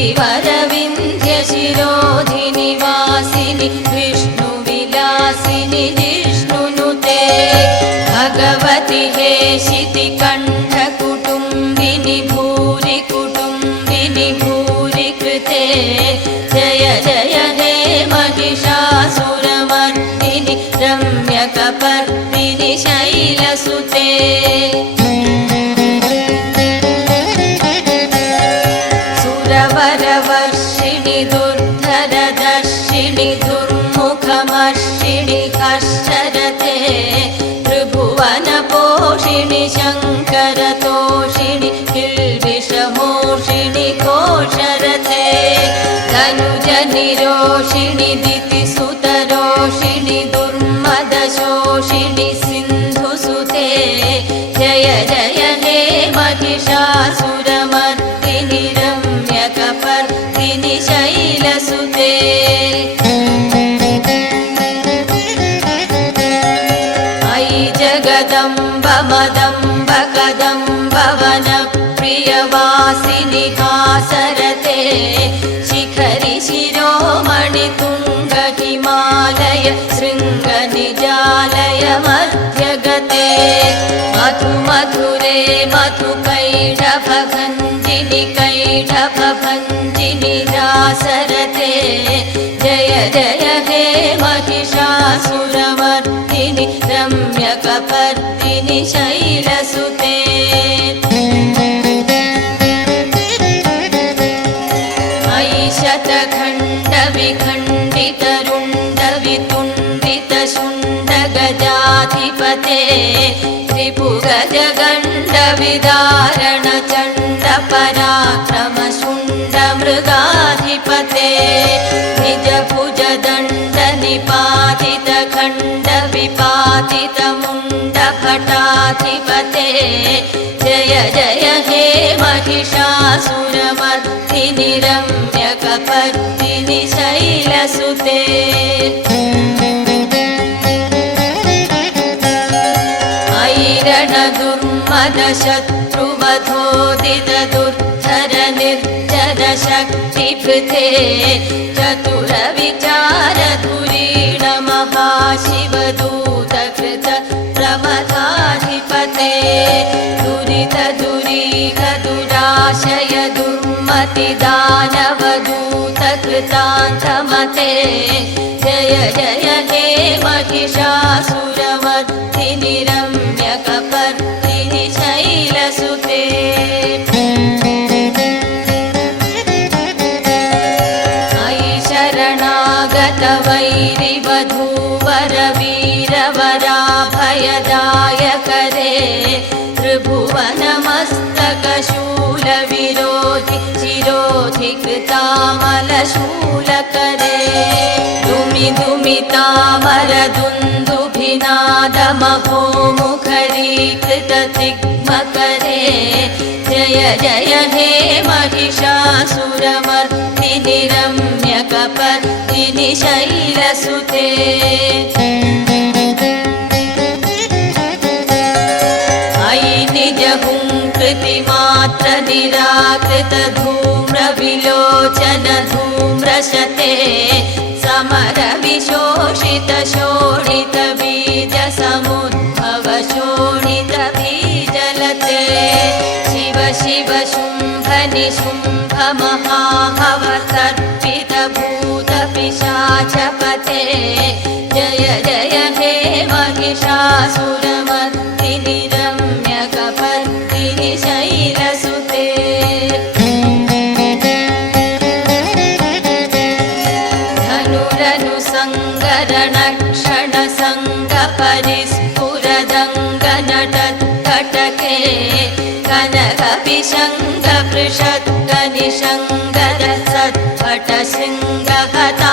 गिरिवरविन्ध्यशिरोधिनिवासिनि विष्णुविलासिनि जिष्णुनुते भगवति हेशितिकण्ठकुटुम्बिनि भूरि कुटुम्बिनि भूरि कृते जय जय हे महिषासुरमर्दिनि रम्यकपर्दिनि शैलसुते सुरवरवर्षिणि दुर्धरदर्शिनि दुर्मुखमर्षिणि हर्षरते त्रिभुवनपोषिणि शङ्करतोषिणि किल्बिषमोषिणि कोशरथे धनुजनिरोषिणि दितिसुतरोषिणि दुर्मदशोषिणि सिन्धुसुते जय जय हे महिषासुरमर्दिनि रम्यकपर्दिनि शैलसुते अयि जगदम्ब मदम्ब कदम्ब वनप्रियवासिनि हासरते शिखरि शिरोमणि तुङ्ग हिमालय शृङ्गनिजालय मध्यगते मधु मधुरे मधुकैटभभञ्जिनि कैटभभञ्जिनि रासरते जय जय हे महिषासुरमर्दिनि रम्यकपर्दिनि शैलसुते अयि शतखण्डविखण्डितरुण्डवितुण्डितशुण्डगजाधिपते त्रिभुगजगण्डविदारणचण्डपराक्रमशुण्डमृगाधिपते निजभुजदण्डनिपातितखण्डविपातितमुण्डभटाधिपते जय जय हे महिषासुरमर्दिनि रम्यकपर्दिनि शैलसुते रणदुर्मदशत्रुवधोदितदुर्धर निर्जरशक्तिभृते चतुरविचारधुरीण महाशिवदूतकृत प्रमथाधिपते दुरितदुरीह दुराशय दुर्मतिदानवदूतकृतान्तमते जय जय हे महिषासुरमर्दिनि रम्यकपर्दिनि शैलसुते अयि शरणागतवैरिवधूवरवीरवराभयदायकरे त्रिभुवनमस्तकशूलविरोधि शिरोधि कृतामलशूलकरे दुमि दुमितामरदुन्दुभिनादमहोमुखरीकृततिग्मकरे जय जय हे महिषासुरमर्दिनि रम्यकपर्दिनि शैलसुते अयि निजहुङ्कृतिमात्र निराकृतधूम्रविलोचन धूम्रशते समरविशोषितशोणितबीजसमुद्भवशोणितबीजलते शिव शिव शुम्भ निशुम्भ महाभवतर्पितभूतपिशाचपते जय जय हे महिषासुरमर्दिनि रम्यकपर्दिनि शैलसुते धनुरनुसङ्गरणक्षणसङ्गपरिस्फुरदङ्गनटत्कटके कनकविशङ्गपृषत्कनिशङ्गरसत्पटशृङ्गहता